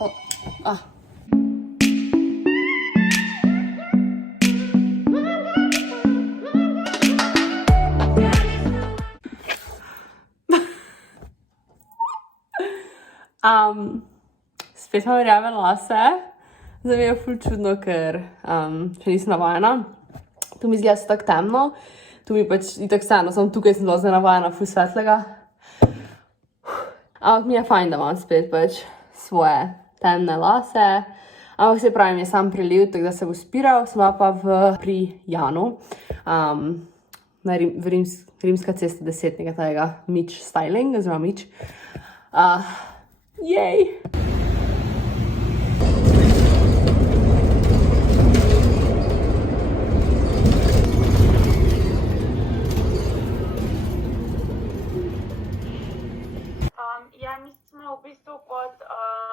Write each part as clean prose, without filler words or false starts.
Oh. Ah. Spet imam rjave lase. Zdaj mi je ful čudno, ker še nisem navajena. Tu mi izgleda se tako temno. Tu mi pač itak vseeno, samo tukaj sem bila zdaj navajena ful svetlega. Ampak mi je fajn, da imam spet pač svoje temne lase. Ampak se pravim, je sam priliv, tako da se bo spiral. Sva pa pri Janu. Rimska cesta 10, nekaj tega Mitch Styling, oziroma Mitch. Jej! Mi smo v bistvu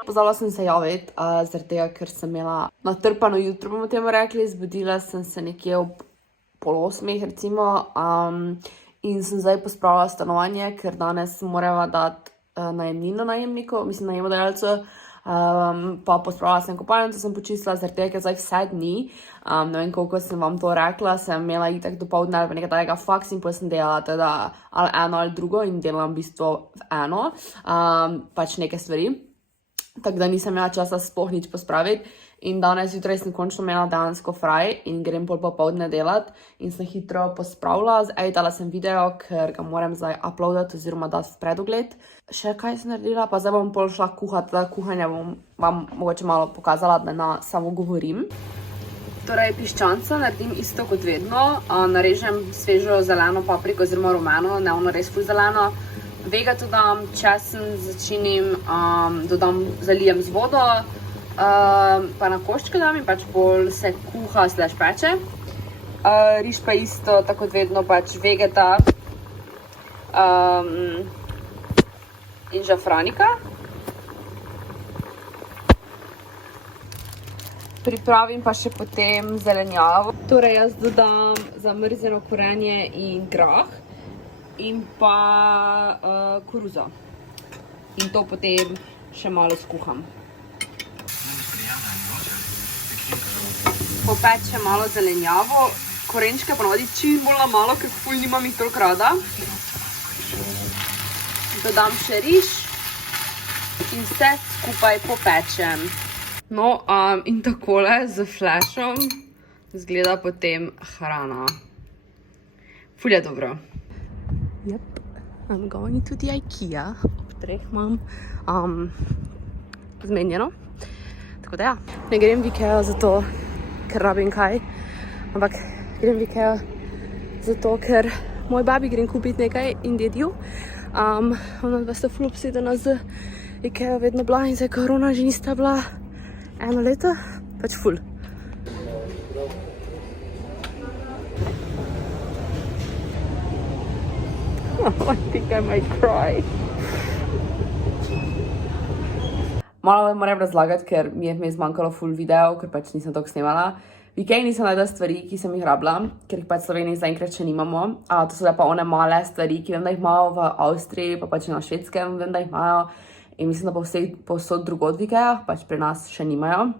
Pozvala sem se javiti, zaradi tega, ker sem imela natrpano jutro, bomo temu rekli. Zbudila sem se nekje ob 7:30 recimo in sem zdaj pospravila stanovanje, ker danes morava dati najemnino najemniku, mislim najemodajalcu, pa pospravila sem kopalnico, sem počistila, zaradi tega, ker zdaj vse dni, ne vem koliko sem vam to rekla, sem imela itak dopoldne ali pa nekaj takega faks in potem sem delala teda ali eno ali drugo in delam v bistvu eno, pač neke stvari. Tako da nisem imela časa sploh nič pospraviti in danes jutraj sem končno imela dejansko fraj in grem pol popoldne delati in sem hitro pospravila. Editala sem video, ker ga moram zdaj uploadati oziroma dati v predogled. Še kaj sem naredila, pa zdaj bom pol šla kuhati, da kuhanje bom vam mogoče malo pokazala, da samo govorim. Torej, piščanca naredim isto kot vedno, narežem svežo zeleno papriko oziroma rumeno, ne ono res ful zeleno. Vegeto dam, česen začinim, dodam, zalijem z vodo, pa na koščke dam in pač pol se kuha / peče. Riž pa isto, tako kot vedno, pač vegeta in žafranika. Pripravim pa še potem zelenjavo. Torej, jaz dodam zamrznjeno korenje in grah. In pa koruzo. In to potem še malo skuham. Popečem malo zelenjavo. Korenčke ponavadi čim bolj na malo, ker ful nimam jih toliko rada. Dodam še riž in vse skupaj popečem. No, in takole z flashom izgleda potem hrana. Ful je dobro. Yep, I'm going to the IKEA. Ob 3 imam zmenjeno. Tako da ja, ne grem v IKEA zato, ker rabim kaj, ampak grem v IKEA zato, ker moj babi grem kupiti nekaj in dedju. Ona dva sta ful obsedena z IKEA vedno bila in zdaj korona že nista bila 1 leto, pač ful. I think I might cry. Malo moram razlagati, ker mi je vmes zmanjkalo ful video, ker pač nisem toliko snemala. V IKEA nisem našla stvari, ki sem jih rabila, ker jih pač v Sloveniji zaenkrat še nimamo. To so pa one male stvari, ki vem, da jih imajo v Avstriji, pa pač na Švedskem vem, da jih imajo. In mislim, da povsod drugod v IKEA, pač pri nas še nimajo.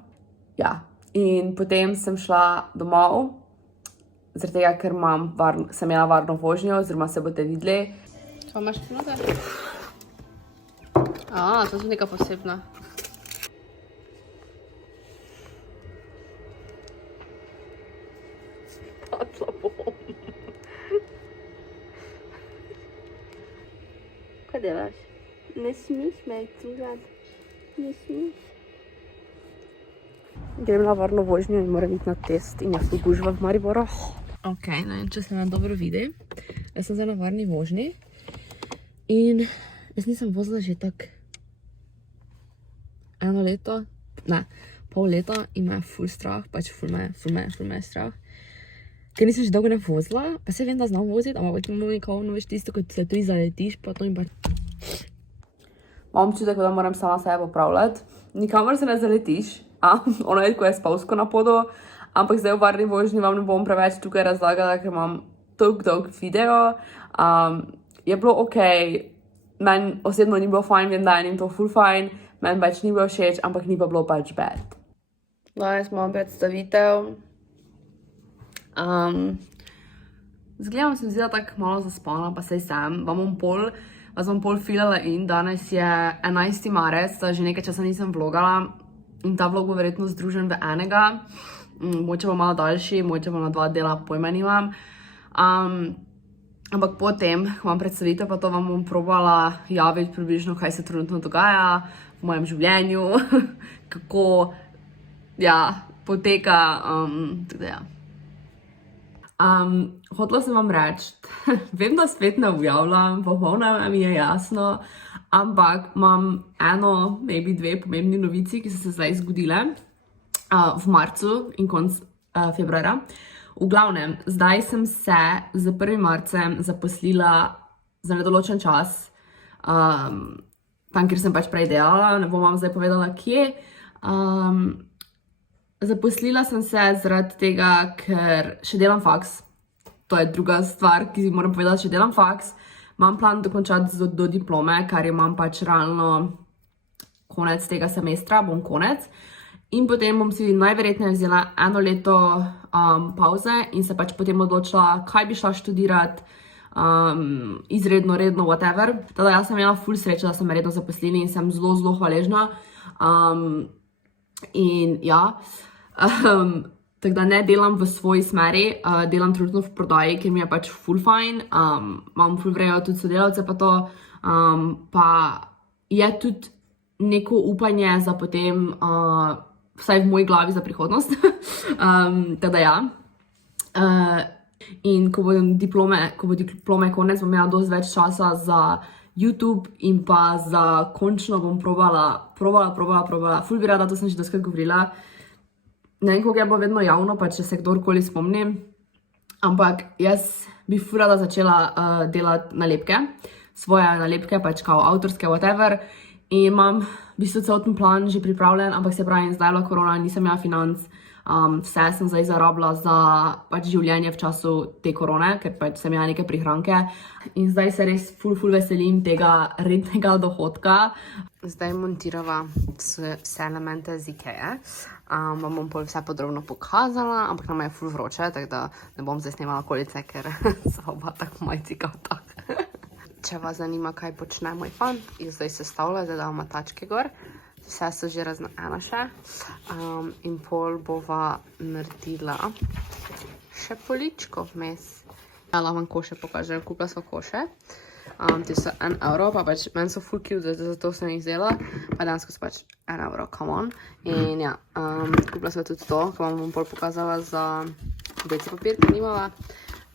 Ja, in potem sem šla domov, zaradi tega, ker sem imela varno vožnjo, oziroma se boste videli. Kaj imaš tu noter? To je neka posebna. Padla bom. Kaj delaš? Ne smiš me, cungat. Ne smiš. Grem na varno vožnjo in moram iti na test in jaz gužva v Mariboru. Ok, ne vem, če se nam dobro vidi. Jaz sem zdaj na varni vožnji in jaz nisem vozila že tak 1 leto, ne, pol leta in me je ful strah, pač ful me je strah. Ker nisem že dolgo ne vozila, pa se vem, da znam voziti, ampak imam nekako, veš, tisto, ko se tu zaletiš, pa to in pač. Imam čutek, da moram sama sebe popravljati. Nikamor se ne zaletiš, ono je, ko je spavsko na podu, ampak zdaj v varni vožnji vam ne bom preveč tukaj razlagala, ker imam dolg video. Je bilo ok, meni osebno ni bilo fajn, vem, da je njim to ful fajn, meni pač ni bilo všeč, ampak ni pa bilo pač bad. Danes imam predstavitev. Zgledam se mi zdi, da tako malo zaspana, pa sej sem. Vas bom pol filala in danes je 11. marec, da že nekaj časa nisem vlogala in ta vlog bo verjetno združen v enega. Mogoče bo malo daljši, mogoče bo na 2 dela, pojma nimam. Ampak potem, ko imam predstavitev, pa to vam bom probala javiti približno, kaj se trenutno dogaja v mojem življenju, kako poteka, tako da ja. Hotela sem vam reči, vem, da spet ne objavljam, popolnoma mi je jasno, ampak imam eno, maybe 2 pomembni novici, ki so se zdaj zgodile v marcu in konc februarja. V glavnem, zdaj sem se z 1. marcem zaposlila za nedoločen čas, tam, kjer sem pač prej delala, ne bom vam zdaj povedala, kje. Zaposlila sem se zaradi tega, ker še delam faks. To je druga stvar, ki moram povedati, še delam faks. Imam plan dokončati do diplome, kar imam pač realno konec tega semestra, bom konec. In potem bom si najverjetneje vzela 1 leto pauze in se pač potem odločila, kaj bi šla študirati, izredno, redno, whatever. Teda jaz sem imela ful srečo, da sem me redno zaposlili in sem zelo, zelo hvaležna. In ja, tako da ne delam v svoji smeri, delam trenutno v prodaji, ker mi je pač ful fajn, imam ful vrejo tudi sodelavce pa to, pa je tudi neko upanje za potem, vsaj v moji glavi za prihodnost, tako da ja. In ko bo diplome konec, bom imela dosti več časa za YouTube in pa za končno bom probala, ful bi rada, to sem že doskrat govorila. Ne vem, koliko je bo vedno javno, pa če se kdorkoli spomni, ampak jaz bi ful rada začela delati nalepke, svoje nalepke, pač kao avtorske, whatever. In imam v bistvu celoten plan že pripravljen, ampak se pravi, zdaj je bila korona, nisem imela financ, vse sem zdaj zarabila za pač življenje v času te korone, ker pač sem imela neke prihranke in zdaj se res ful veselim tega rednega dohodka. Zdaj montirava vse elemente z Ikee, vam bom pol vse podrobno pokazala, ampak nama je ful vroče, tako da ne bom zdaj snemala okolice, ker so oba tako majcika tak. Če vas zanima, kaj počne moj fan, je zdaj sestavlja, zdaj dava tačke gor. Vse so že raznojena še. In pol bova naredila še poličko vmes. Ja, vam koše pokažem, kupila sva koše. Ti so 1 euro, pa pač meni so full cute, zato sem jih vzela. Pa dejansko so pač 1 euro, come on. In ja, kupila sva tudi to, ko vam bom pol pokazala za WC papir, ki nimala.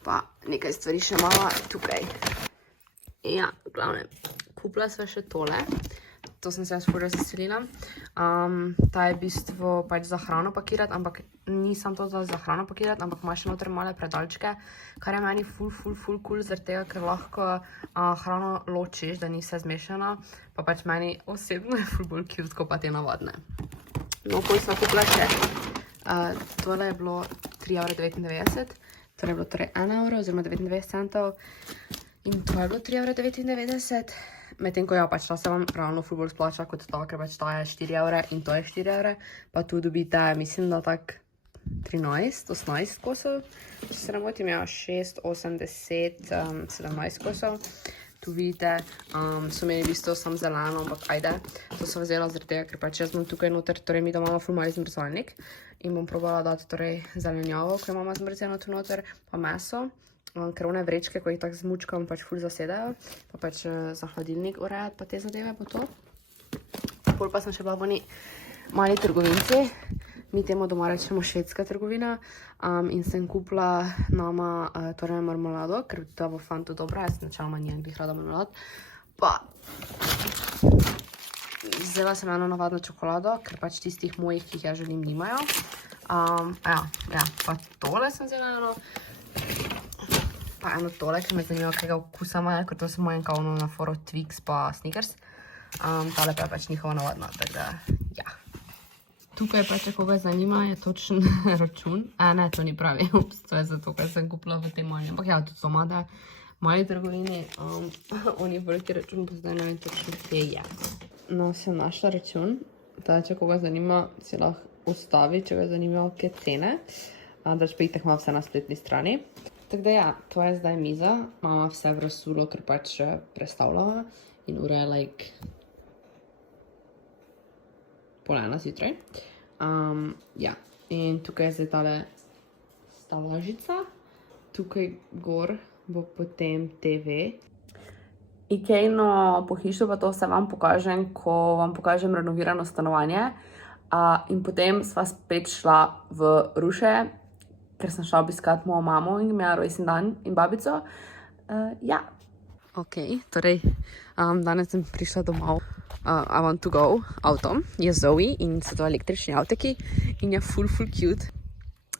Pa nekaj stvari še mala tukaj. Ja, v glavnem, kupila sva še tole. To sem se jaz ful razveselila. Ta je v bistvu pač za hrano pakirati, ampak nisem to za hrano pakirati, ampak ima še noter male predalčke, kar je meni ful cool, zaradi tega, ker lahko hrano ločiš, da ni vse zmešana, pa pač meni osebno je ful bolj cute, kot pa te navadne. No, pol sem kupila še, tole je bilo 3,99 €, tole je bilo torej 1 euro oziroma 99 centov in to je bilo 3,99 €. Medtem ko ja, pač ta se vam realno ful bolj splača kot ta, ker pač ta je 4 € in to je 4 €. Pa tu dobite, mislim, da tak 13-18 kosov. Če se ne motim, ja, 6, 8, 10, 17 kosov. Tu vidite, so imeli v bistvu sam zeleno, ampak ajde. To sem vzela zaradi tega, ker pač jaz bom tukaj noter, torej mi da imamo ful mali zmrzalnik. In bom probala dati torej zelenjavo, ko imamo zmrzeno tu noter, pa meso. Ker one vrečke, ko jih tako zmučkam, pač ful zasedajo, pa pač za hladilnik urejati, pa te zadeve pa to. Pol pa sem še bila v oni mali trgovinci, mi temu doma rečemo švedska trgovina, in sem kupila nama torej marmelado, ker ta bo fantu dobra, jaz načeloma nijem glih rada marmelad. Pa vzela sem eno navadno čokolado, ker pač tistih mojih, ki jih ja želim, nimajo. Ja, pa tole sem vzela eno. Pa eno tole, ker me zanima, kakega okusa ima, ker to sem mojem kavno na foru Twix pa Snickers. Tale pa je pač njihova navadna, tako da, ja. Tukaj pa, če koga zanima, je točen račun. Ne, to ni pravi, to je zato, ker sem kupila v tej mali. Ampak ja, tudi so mali trgovini, oni veliki račun, pa zdaj ne vem točno, kje je. no, sem našla račun. Da, če koga zanima, si lahko ustavi, če ga zanimajo kje cene. Dač pa itak ima vse na spletni strani. Tako da ja, to je zdaj miza. Mama vse v razsulo, ker pač prestavljava. In ura je like 12:30 zjutraj. Ja, in tukaj je zdaj tale stolažica. Tukaj gor bo potem TV. Ikejno pohištvo pa to vse vam pokažem, ko vam pokažem renovirano stanovanje. In potem sva spet šla v Ruše, ker sem šla obiskat mojo mamo in imela rojstni dan in babico. Ja. Ok, torej danes sem prišla domov. I want to go avtom. Je Zoe in so to električni avteki in je full cute.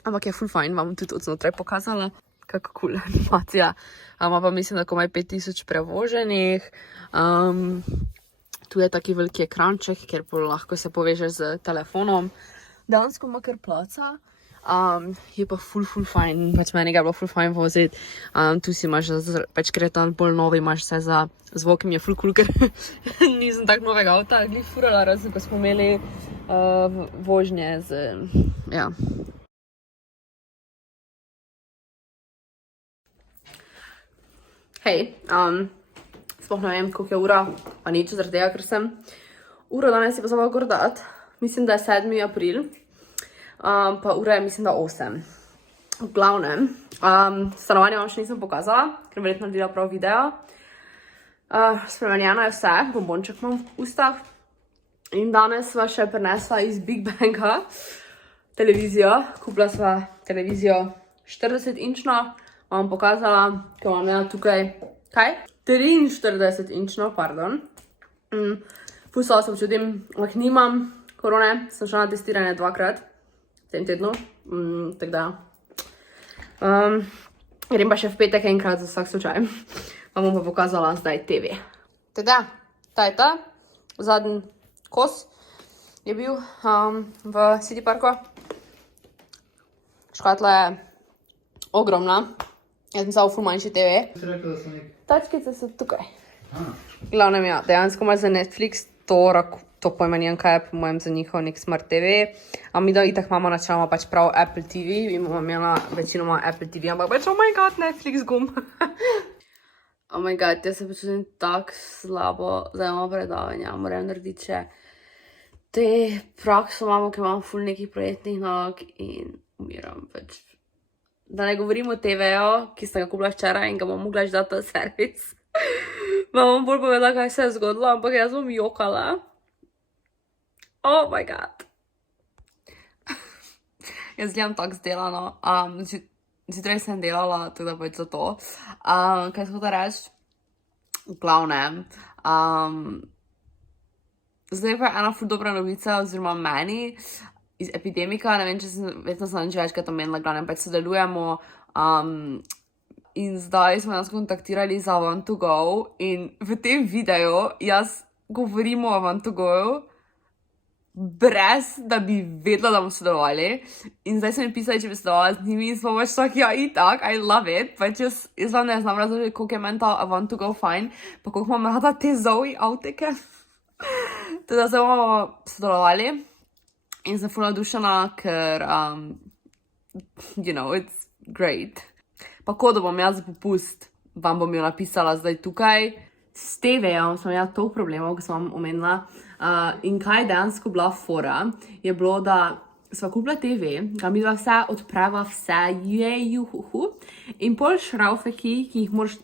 Ampak je full fajn, vam bom tudi od znotraj pokazala. Kako cool animacija. Ima pa mislim, da komaj 5000 prevoženih. Tu je taki veliki ekranček, kjer lahko se povežeš z telefonom. Dejansko ima kar placa. Je pa full fajn. Pač meni ga je bilo full fajn voziti. Tu si imaš, pač ker je tam bolj novi, imaš vse za zvok in je full cool, ker nisem tak novega avta glih furala, razen ko smo imeli vožnje z, ja. Hej, sploh ne vem, koliko je ura, pa nič zaradi tega, ker sem uro danes si pa zabavila gor dat. Mislim, da je 7. april, pa ura je mislim, da 8. V glavnem, stanovanje vam še nisem pokazala, ker verjetno naredila prav video. Spremenjeno je vse, bombonček imam v ustah. In danes sva še prinesla iz Big Banga televizijo. Kupila sva televizijo 40-inčno. Vam pokazala, ko vam je tukaj, kaj? 43-inčno, pardon. Fusala se občutim, ampak nimam korone, sem šla na testiranje 2-krat v tem tednu, tako da. Grem pa še v petek enkrat za vsak slučaj. Vam bom pa pokazala zdaj TV. Teda, ta je ta, zadnji kos je bil v City Parku. Škatla je ogromna. Jaz sem samo ful manjši TV. Tačkice so tukaj. Glavnem ja, dejansko imaš za Netflix to pojma nijem kaj je po mojem za njihov nek smart TV. A mi da itak imamo načeloma pač prav Apple TV. Mi bomo imela večinoma Apple TV, ampak pač oh my god, Netflix gum. Oh my god, jaz se počutim tako slabo. Zdaj imamo predavanja, moram narediti še te prakso imamo, ker imamo ful nekih projektnih nalog in umiram pač. Da ne govorim o TV-ju, ki sem ga kupila včeraj in ga bom mogla že dati v servis. Vam bom bolj povedala, kaj se je zgodilo, ampak jaz bom jokala. Oh my god. Jaz gledam tako zdelano. Zjutraj sem delala, tako da pač za to. Kaj sem hotel reči? V glavnem. Zdaj pa je ena ful dobra novica, oziroma meni, iz epidemika, ne vem, če vedno sem že večkrat omenila, glavnem pač sodelujemo in zdaj smo nas kontaktirali za Want2Go in v tem videu jaz govorim o Want2Go brez, da bi vedela, da bomo sodelovali in zdaj so mi pisali, če bi sodelovala z njimi in smo pač tako, ja, itak, I love it, pač jaz vam ne znam razložiti, koliko je meni ta Want2Go fajn, pa koliko imam rada te Zoe avteke. Teda zdaj bomo sodelovali. In sem ful navdušena, ker, you know, it's great. Pa kodo bom jaz za popust, vam bom jo napisala zdaj tukaj. S TV-jem sem imela toliko problemov, ko sem vam omenila. In kaj je dejansko bila fora, je bilo, da sva kupila TV, ga mi dva vse odprava, vse juhuhu. In pol šraufeki, ki jih moraš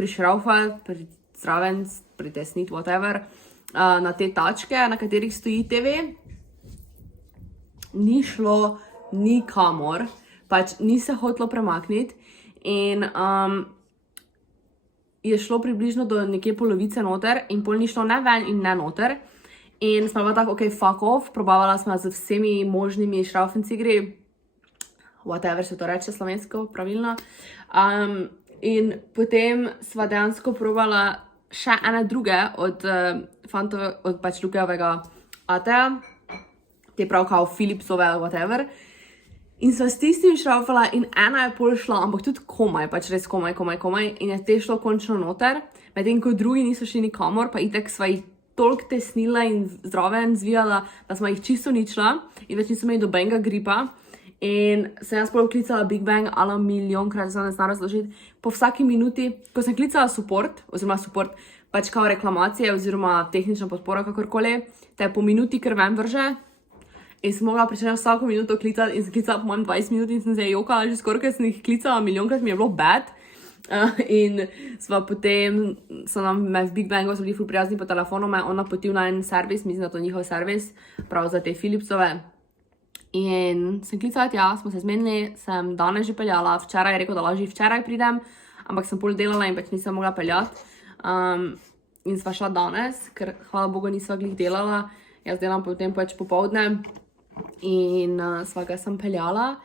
prišraufati, zraven, pritesniti, whatever, na te tačke, na katerih stoji TV, ni šlo nikamor, pač ni se hotelo premakniti in je šlo približno do nekje polovice noter in pol ni šlo ne ven in ne noter in smo pa tako, ok, fuck off, probavala smo z vsemi možnimi šraufencigri, whatever se to reče slovensko, pravilno, in potem sva dejansko probala še ene druge od fantov, od pač Lukejevega Ateja, te prav kao Philipsove, whatever. In sva s tistim šraufala in ena je pol šla, ampak tudi komaj, pač res komaj, in je te šlo končno noter. medtem ko drugi niso šli nikamor, pa itek sva jih toliko tesnila in zraven zvijala, da smo jih čisto uničila in več niso imeli dobenega gripa. In sem jaz pol klicala Big Bang, ala milijonkrat, se ne znam razložiti. Po vsaki minuti, ko sem klicala support, pač kao reklamacije oziroma tehnična podpora, kakorkoli, te po minuti kar ven vrže. In sem mogla pričeti vsako minuto klicati in sem klicala po mojem 20 minut in sem se jokala, že skoraj, ker sem jih klicala milijonkrat, mi je bilo bad. In sva potem, me v Big Bangu so bili ful prijazni po telefonu, me on napotil na en servis, mislim, da to njihov servis, prav za te Philipsove. In sem klicala tja, smo se zmenili, sem danes že peljala, včeraj je rekel, da lažje včeraj pridem, ampak sem pol delala in pač nisem mogla peljati. In sva šla danes, ker hvala Bogu nisva glih delala, jaz delam potem pač popovdne in sva ga sem peljala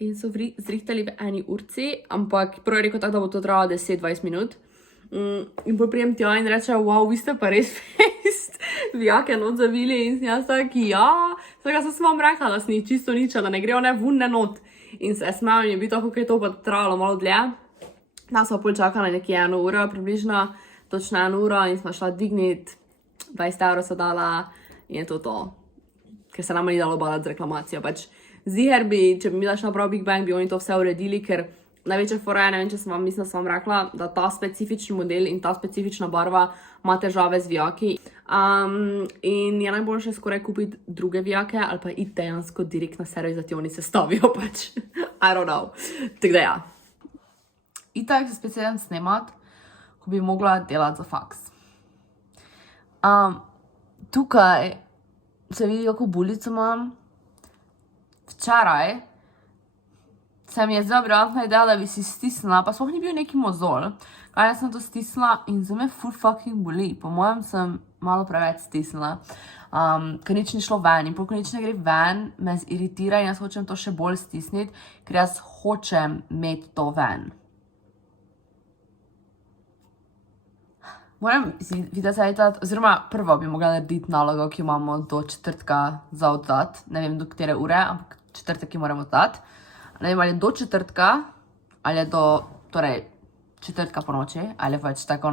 in so zrihtali v eni urci, ampak prvo je rekel tako, da bo to trajalo 10-20 minut. In potem prijem tja in reče, wow, vi ste pa res fest, vijake not zavili in sem jaz tak, ja, vsega sem vam rekla, da sem jih čisto niča, da ne grejo ne vun, ne not. In se smejal in je bil tako, kaj to pa trajalo malo dlje. Da smo pol čakali nekje 1 uro, približno, točno 1 uro in smo šla digniti, 20 € so dala in je to. Ker se nama ni dalo balati z reklamacijo. Pač ziher bi, če bi mi šla prav Big Bang, bi oni to vse uredili, ker največja fora je, ne vem, če sem vam, mislim, da sem vam rekla, da ta specifični model in ta specifična barva ima težave z vijaki. In je najboljše skoraj kupiti druge vijake ali pa iti dejansko direkt na servis, da ti oni se stavijo pač. I don't know. Tako da ja. Itak se spet sedem snemat, ko bi mogla delati za faks. Tukaj se vidi, kako bulico imam. Včeraj se mi je zdaj briljantna ideja, da bi si stisnila, pa sploh ni bil neki mozol. Kaj jaz sem to stisnila in za me full fucking boli. Po mojem sem malo preveč stisnila, ker nič ni šlo ven. In ko nič ne gre ven, me ziritira in jaz hočem to še bolj stisniti, ker jaz hočem imeti to ven. Moram videti zavjetati, oziroma prvo bi mogla narediti nalogo, ki jo imamo do četrtka za oddati. Ne vem, do katere ure, ampak četrtek jo moram oddati. Ne vem, ali do četrtka, ali do, torej, četrtka po noči, ali pač tako,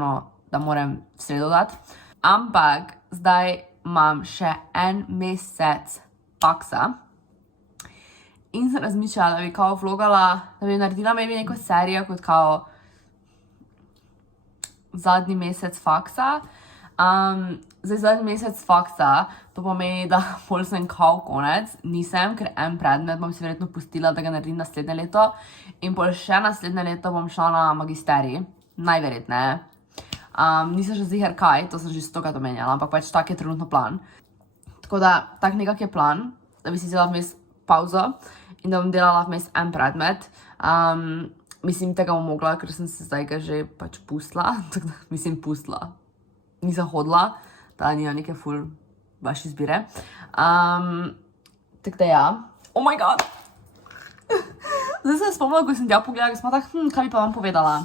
da moram v sredo dati. Ampak zdaj imam še 1 mesec faksa in sem razmišljala, da bi kao vlogala, da bi naredila maybe neko serijo kot kao zadnji mesec faksa. Zdaj zadnji mesec faksa, to pomeni, da pol sem kao konec, nisem, ker en predmet bom si verjetno pustila, da ga naredim naslednje leto in pol še naslednje leto bom šla na magisterij, najverjetneje. Nisem še ziher kaj, to sem že 100krat omenjala, ampak pač tak je trenutno plan. Tako da, tak nekak je plan, da bi si vzela vmes pauzo in da bom delala vmes en predmet. Mislim, tega bom mogla, ker sem se zdaj ga že pač pustila, mislim pustila. Nisem hodila, da nima neke ful baš izbire. Tako da ja. Oh my god! Zdaj sem spomnila, ko sem tja pogledala, ko sem tako, kaj bi pa vam povedala?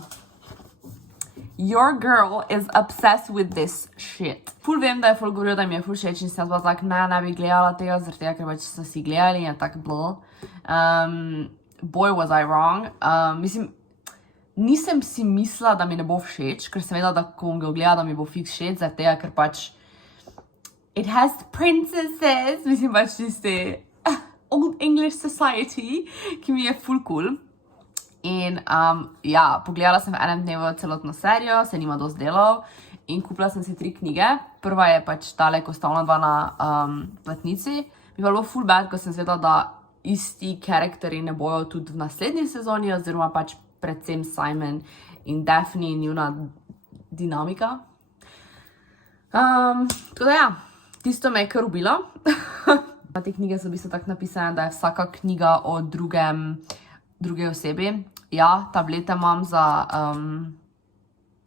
Your girl is obsessed with this shit. Ful vem, da je ful govoril, da mi je ful všeč in sem bila tak, ne bi gledala tega, zaradi tega, ker pač so si gledali in je tak bl. Boy, was I wrong. Mislim, nisem si mislila, da mi ne bo všeč, ker sem vedela, da ko bom ga gledala, da mi bo fiks všeč, zaradi tega, ker pač it has princesses, mislim pač tisti old English society, ki mi je ful cool. In ja, pogledala sem v enem dnevu celotno serijo, se nima dosti delov in kupila sem si 3 knjige. Prva je pač tale, ko sta ona dva na platnici. Mi pa bilo ful bad, ko sem zvedela, da isti karakterji ne bojo tudi v naslednji sezoni, oziroma pač predvsem Simon in Daphne in njuna dinamika. Tako da ja, tisto me je kar ubilo. Te knjige so v bistvu tako napisane, da je vsaka knjiga o druge osebi. Ja, tablete imam za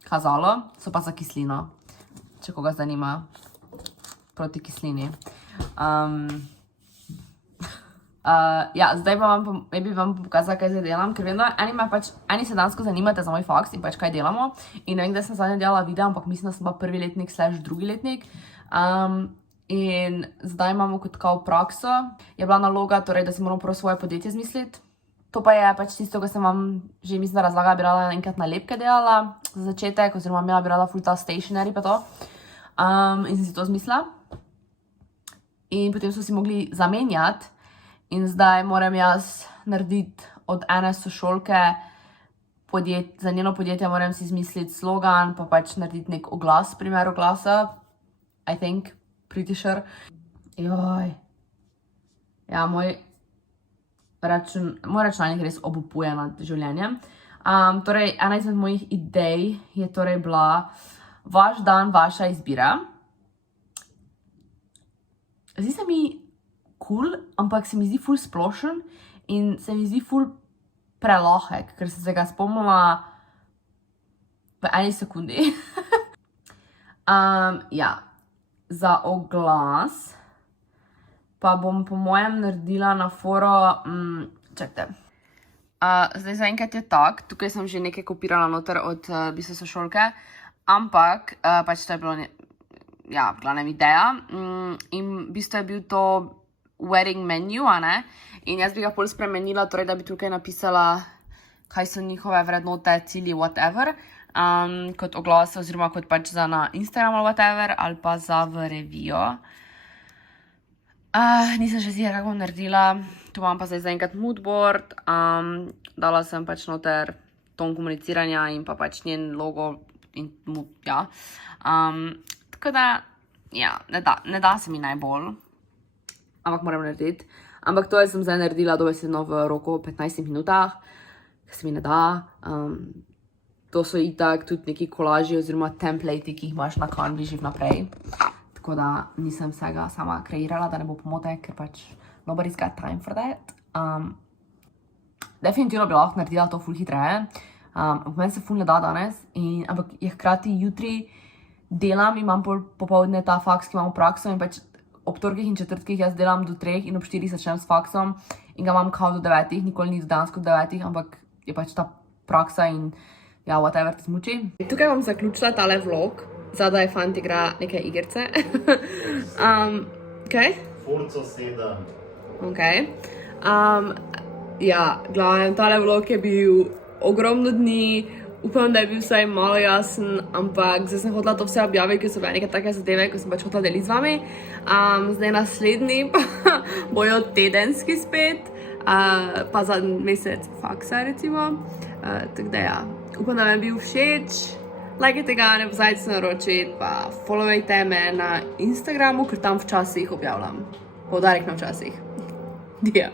kazalo, so pa za kislino, če koga zanima, proti kislini. Ja, zdaj pa bi vam pokazala, kaj zdaj delam, ker vem, da eni se dansko zanimate za moj faks in pač kaj delamo. In ne vem, da sem zadnje delala video, ampak mislim, da sem pa 1. letnik / 2. letnik. In zdaj imamo kot kao prakso. Je bila naloga, torej, da si moramo prvo svoje podjetje zmisliti. To pa je pač tisto, ko sem vam že mislim, da razlagala, bi rada enkrat nalepke delala za začetek, oziroma imela bi rada full ta stationery pa to. In sem si to zmislila. In potem so si mogli zamenjati in zdaj moram jaz narediti od ene sošolke za njeno podjetje moram si izmisliti slogan, pa pač narediti nek oglas, primer oglasa. I think, pretty sure. Joj. Ja, moj računalnik res obupuje nad življenjem. Torej, ena izmed mojih idej je torej bila vaš dan, vaša izbira. Zdi se mi cool, ampak se mi zdi ful splošen in se mi zdi ful prelahek, ker sem se ga spomnila v eni sekundi. Ja, za oglas pa bom po mojem naredila na foro, čakajte. Zdaj zaenkrat je tak, tukaj sem že nekaj kopirala noter od bistvu sošolke, ampak pač to je bilo ja, v glavnem ideja. In v bistvu je bil to wedding menu, a ne? In jaz bi ga pol spremenila, torej da bi tukaj napisala, kaj so njihove vrednote, cilji, whatever, kot oglas, oziroma kot pač za na Instagram ali whatever, ali pa za v revijo. Nisem še sigurna, kako bom naredila. Tu imam pa zdaj zaenkrat moodboard, dala sem pač noter ton komuniciranja in pa pač njen logo in ja. Tako da, ja, ne da se mi najbolj, ampak moram narediti. Ampak to sem zdaj naredila dobesedno v roku 15 minutah, ker se mi ne da. To so itak tudi neki kolaži oziroma templati, ki jih imaš na Canvi že vnaprej. Tako da nisem vsega sama kreirala, da ne bo pomote, ker pač nobody's got time for that. Definitivno bi lahko naredila to ful hitreje. Meni se ful ne da danes, ampak je hkrati jutri delam, imam popoldne ta faks, ki imam prakso in pač ob torkih in četrtkih jaz delam do 3 in ob 4 začnem s faksom in ga imam kao do 9, nikoli ni do dejansko do 9, ampak je pač ta praksa in ja, whatever te zmuči. Tukaj bom zaključila tale vlog, zadaj fant igra neke igrice. Kaj? Forza 7. Ok. Ja, glavnem, tale vlog je bil ogromno dni, upam, da je bil vsaj malo jasen, ampak zdaj sem hotela to vse objaviti, ker so bile neke take zadeve, ko sem pač hotela deliti z vami. Zdaj naslednji pa bojo tedenski spet, pa za mesec faksa recimo. Tako da ja, upam, da vam je bil všeč. Lajkajte ga, ne pozabite se naročiti, pa followajte me na Instagramu, ker tam včasih objavljam. Poudarek na včasih. Ja.